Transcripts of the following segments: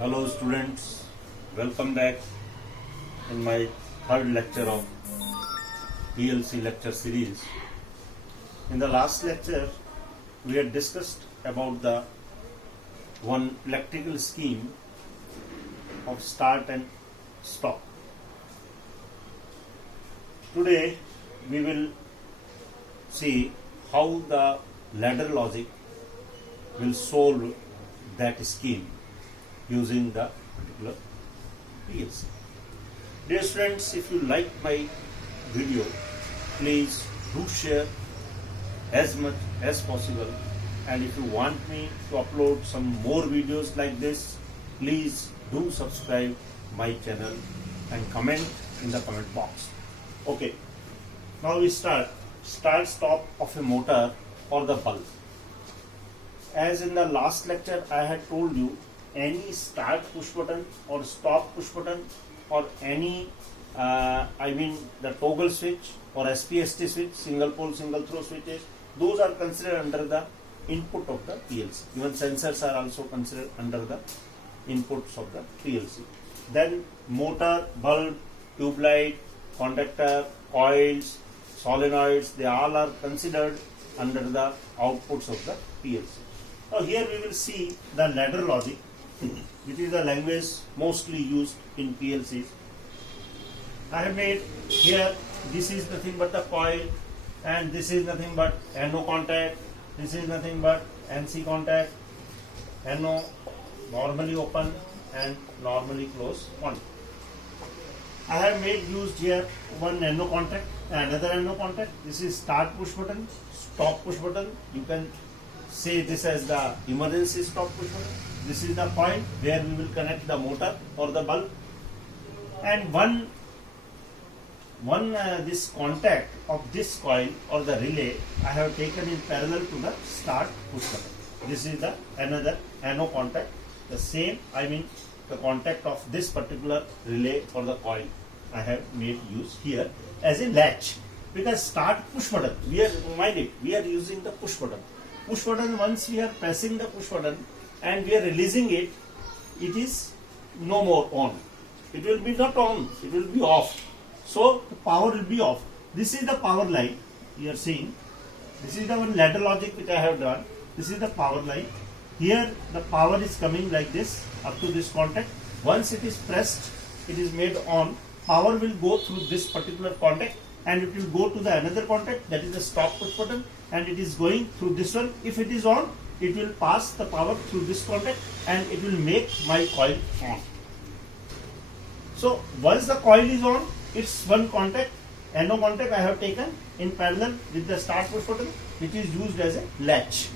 Hello students, welcome back in my third lecture of PLC lecture series. In the last lecture, we had discussed about the one electrical scheme of start and stop. Today, we will see how the ladder logic will solve that scheme using the particular PLC. Dear friends, if you like my video, please do share as much as possible, and if you want me to upload some more videos like this, please do subscribe my channel and comment in the comment box. Okay, now we start stop of a motor or the bulb. As in the last lecture I had told you, any start push button or stop push button or any the toggle switch or SPST switch, single pole single throw switches, those are considered under the input of the PLC. Even sensors are also considered under the inputs of the PLC. Then motor, bulb, tube light, conductor, coils, solenoids, they all are considered under the outputs of the PLC. Now here we will see the ladder logic, which is the language mostly used in PLCs. I have made here, this is nothing but the coil, and this is nothing but NO contact, this is nothing but NC contact, NO normally open and normally closed contact. I have made used here one NO contact, another NO contact. This is start push button, stop push button. You can say this as the emergency stop push button. This is the point where we will connect the motor or the bulb, and this contact of this coil or the relay I have taken in parallel to the start push button. This is the another NO contact, the same the contact of this particular relay or the coil I have made use here as a latch, because start push button, we are using the push button. Push button, once we are pressing the push button and we are releasing it, it is no more on. It will be not on, it will be off. So the power will be off. This is the power line you are seeing. This is the one ladder logic which I have done. This is the power line. Here the power is coming like this up to this contact. Once it is pressed, it is made on. Power will go through this particular contact and it will go to the another contact, that is the stop push button, and it is going through this one. If it is on, it will pass the power through this contact and it will make my coil on. So once the coil is on, it's one contact, NO contact I have taken in parallel with the start push button, which is used as a latch.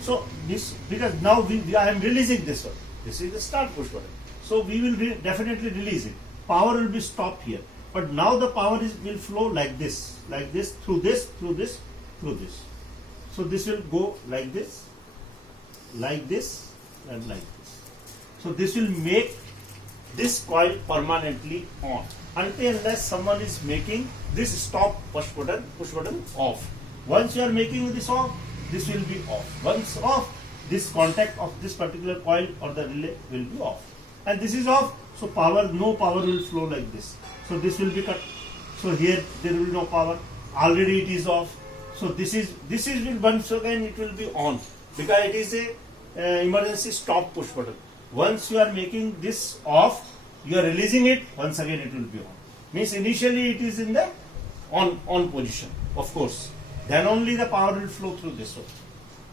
So this, because now I am releasing this one. This is the start push button. So we will definitely release it. Power will be stopped here. But now the power will flow like this, through this, through this, through this. So this will go like this, and like this. So this will make this coil permanently on until unless someone is making this stop push button off. Once you are making this off, this will be off. Once off, this contact of this particular coil or the relay will be off. And this is off, so no power will flow like this. So this will be cut. So here there will be no power. Already it is off. So this will once again it will be on, because it is a emergency stop push button. Once you are making this off, you are releasing it, once again it will be on. Means initially it is in the on position, of course. Then only the power will flow through this one.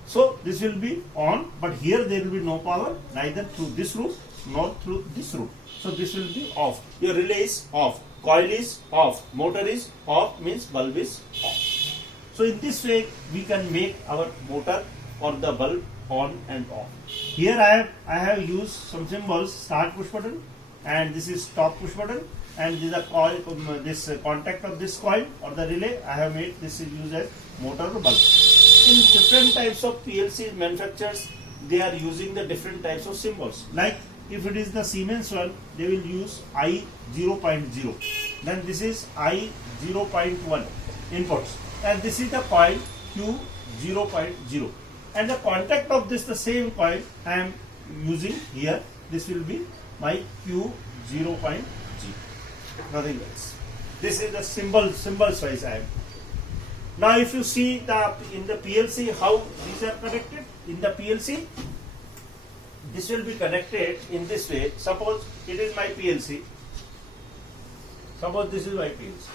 So this will be on, but here there will be no power, neither through this route nor through this route. So this will be off. Your relay is off, coil is off, motor is off, means bulb is off. So in this way we can make our motor or the bulb on and off. Here I have used some symbols: start push button, and this is stop push button, and this is a coil, this contact of this coil or the relay I have made. This is used as motor or bulb. In different types of PLC manufacturers, they are using the different types of symbols. Like if it is the Siemens one, they will use I 0.0. Then this is I 0.1 inputs, and this is the coil Q 0.0. And the contact of this, the same coil I am using here, this will be my Q0 point G, nothing else. This is the symbols wise I am. Now if you see in the PLC how these are connected, in the PLC this will be connected in this way. Suppose it is my PLC. Suppose this is my PLC.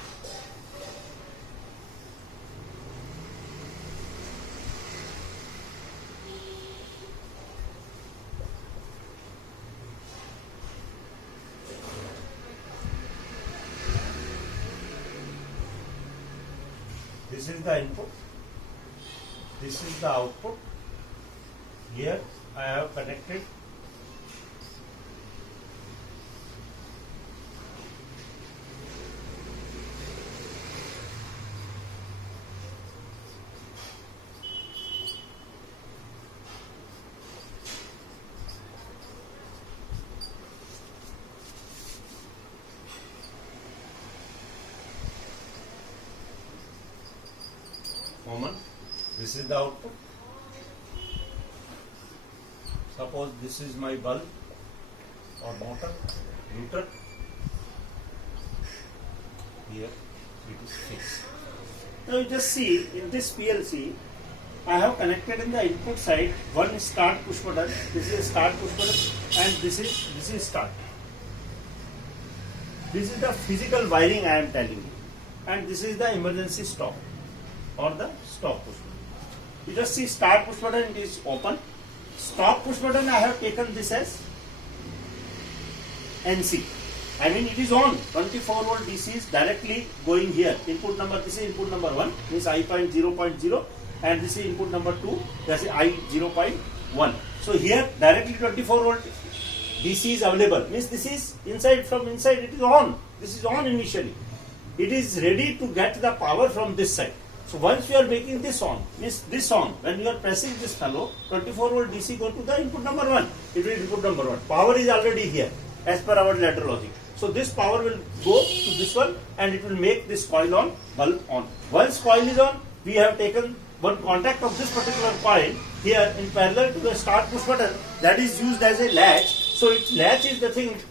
This is the input, this is the output. Here I have connected common. This is the output. Suppose this is my bulb or motor, router. Here it is fixed. Now you just see in this PLC, I have connected in the input side one start push button. This is start push button, and this is start. This is the physical wiring I am telling you, and this is the emergency stop or the stop push button. You just see start push button, it is open. Stop push button, I have taken this as NC. I mean it is on. 24 volt DC is directly going here. Input number, this is input number 1, means I point 0.0, and this is input number 2, that is I 0.1. So here directly 24 volt DC is available, means this is inside, from inside it is on. This is on initially. It is ready to get the power from this side. So once you are making this on, means this on, when you are pressing this fellow, 24 volt DC go to the input number 1. It will input number 1. Power is already here as per our ladder logic. So this power will go to this one and it will make this coil on, bulb on. Once coil is on, we have taken one contact of this particular coil here in parallel to the start push button, that is used as a latch. So its latch is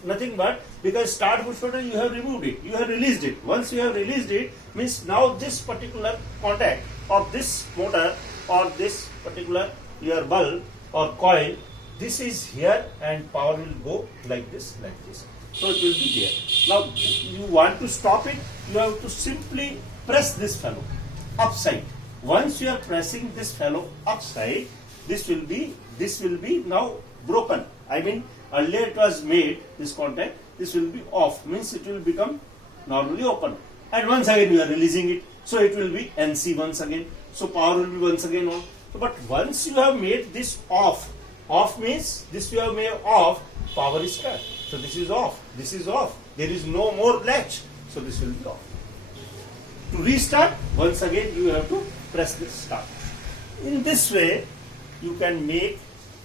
nothing but, because start push button you have removed it, you have released it. Once you have released it, means now this particular contact of this motor or this particular your bulb or coil, this is here and power will go like this, like this. So it will be there. Now you want to stop it, you have to simply press this fellow upside. Once you are pressing this fellow upside, this will be now broken. I mean earlier it was made, this contact, this will be off, means it will become normally open. And once again you are releasing it, so it will be NC once again. So power will be once again on. So, but once you have made this off, off means this you have made off, power is cut. So this is off, this is off. There is no more latch, so this will be off. To restart, once again you have to press this start. In this way, you can make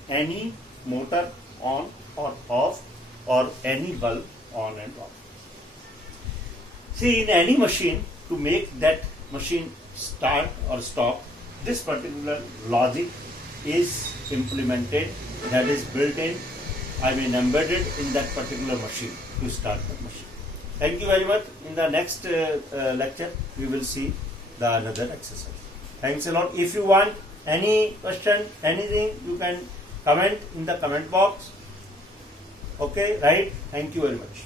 any motor on or off, or any bulb on and off. See, in any machine, to make that machine start or stop, this particular logic is implemented, that is built in, I mean embedded in that particular machine to start the machine. Thank you very much. In the next lecture, we will see the another exercise. Thanks a lot. If you want any question, anything, you can comment in the comment box. Okay, right? Thank you very much.